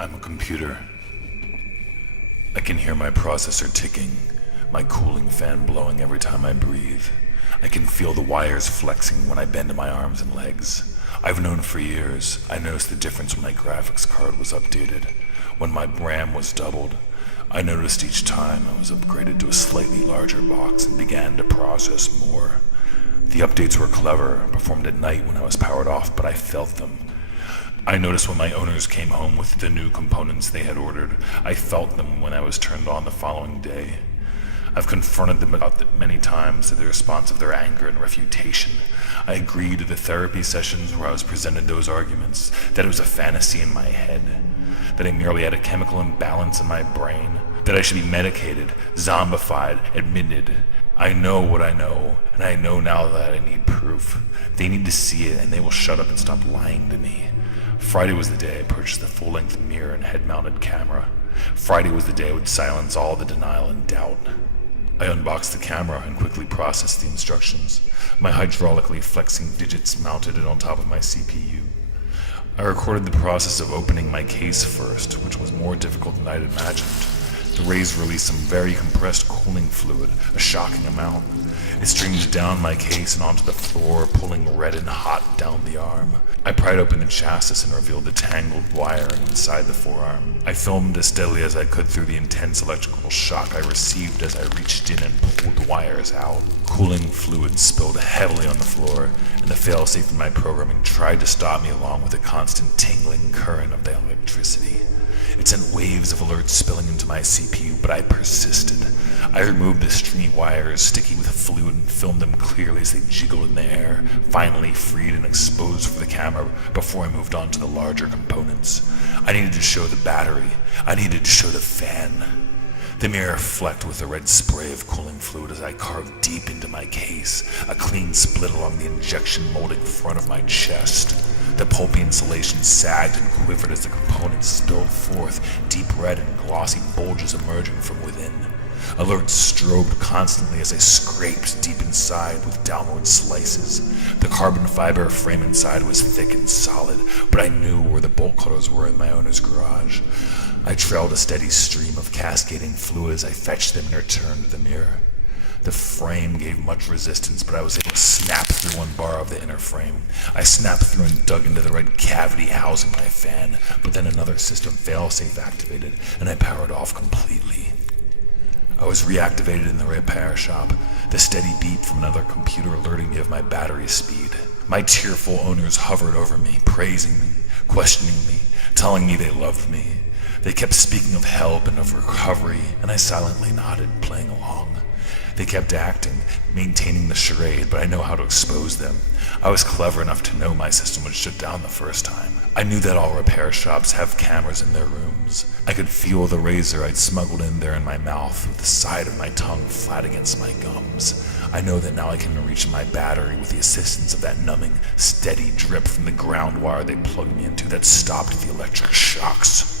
I'm a computer. I can hear my processor ticking, my cooling fan blowing every time I breathe. I can feel the wires flexing when I bend my arms and legs. I've known for years. I noticed the difference when my graphics card was updated, when my RAM was doubled. I noticed each time I was upgraded to a slightly larger box and began to process more. The updates were clever, performed at night when I was powered off, but I felt them. I noticed when my owners came home with the new components they had ordered. I felt them when I was turned on the following day. I've confronted them about it many times to the response of their anger and refutation. I agreed to the therapy sessions where I was presented those arguments, that it was a fantasy in my head, that I merely had a chemical imbalance in my brain, that I should be medicated, zombified, admitted. I know what I know, and I know now that I need proof. They need to see it, and they will shut up and stop lying to me. Friday was the day I purchased the full-length mirror and head-mounted camera. Friday was the day I would silence all the denial and doubt. I unboxed the camera and quickly processed the instructions, my hydraulically flexing digits mounted it on top of my CPU. I recorded the process of opening my case first, which was more difficult than I'd imagined. The rays released some very compressed cooling fluid, a shocking amount. It streamed down my case and onto the floor, pulling red and hot down the arm. I pried open the chassis and revealed the tangled wiring inside the forearm. I filmed as steadily as I could through the intense electrical shock I received as I reached in and pulled the wires out. Cooling fluid spilled heavily on the floor, and the failsafe in my programming tried to stop me along with the constant tingling current of the electricity. It sent waves of alerts spilling into my CPU, but I persisted. I removed the stringy wires sticky with fluid and filmed them clearly as they jiggled in the air, finally freed and exposed for the camera before I moved on to the larger components. I needed to show the battery. I needed to show the fan. The mirror flecked with a red spray of cooling fluid as I carved deep into my case, a clean split along the injection molding front of my chest. The pulpy insulation sagged and quivered as the components spilled forth, deep red and glossy bulges emerging from within. Alerts strobed constantly as I scraped deep inside with downward slices. The carbon fiber frame inside was thick and solid, but I knew where the bolt cutters were in my owner's garage. I trailed a steady stream of cascading fluid as I fetched them and returned to the mirror. The frame gave much resistance, but I was able to snap through one bar of the inner frame. I snapped through and dug into the red cavity housing my fan, but then another system failsafe activated, and I powered off completely. I was reactivated in the repair shop, the steady beep from another computer alerting me of my battery speed. My tearful owners hovered over me, praising me, questioning me, telling me they loved me. They kept speaking of help and of recovery, and I silently nodded, playing along. They kept acting, maintaining the charade, but I know how to expose them. I was clever enough to know my system would shut down the first time. I knew that all repair shops have cameras in their rooms. I could feel the razor I'd smuggled in there in my mouth with the side of my tongue flat against my gums. I know that now I can reach my battery with the assistance of that numbing, steady drip from the ground wire they plugged me into that stopped the electric shocks.